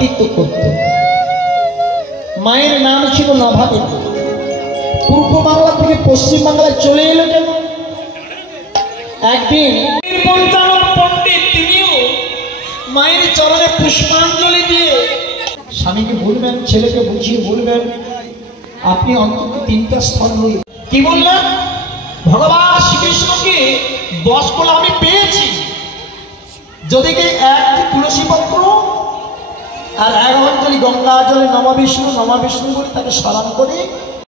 পাণ্ডিত্য করত। মায়ের নাম ছিল নভাবতী। পূর্ব বাংলা থেকে পশ্চিম বাংলায় চলে এলো কেন? একদিন পঞ্চানন পণ্ডিত তিনিও মায়ের চরণে পুষ্পাঞ্জলি দিয়ে স্বামীকে বলবেন, ছেলেকে বুঝিয়ে বলবেন, আপনি অন্তত 3টা স্তন রইল। কি বললেন? ভগবান শ্রীকৃষ্ণকে 10 কোলা আমি পেয়েছি, যদি কে 1টি তুলসী পত্র আর 11 অঞ্জলি গঙ্গা জলে নমা বিষ্ণু বলে তাকে স্মরণ করে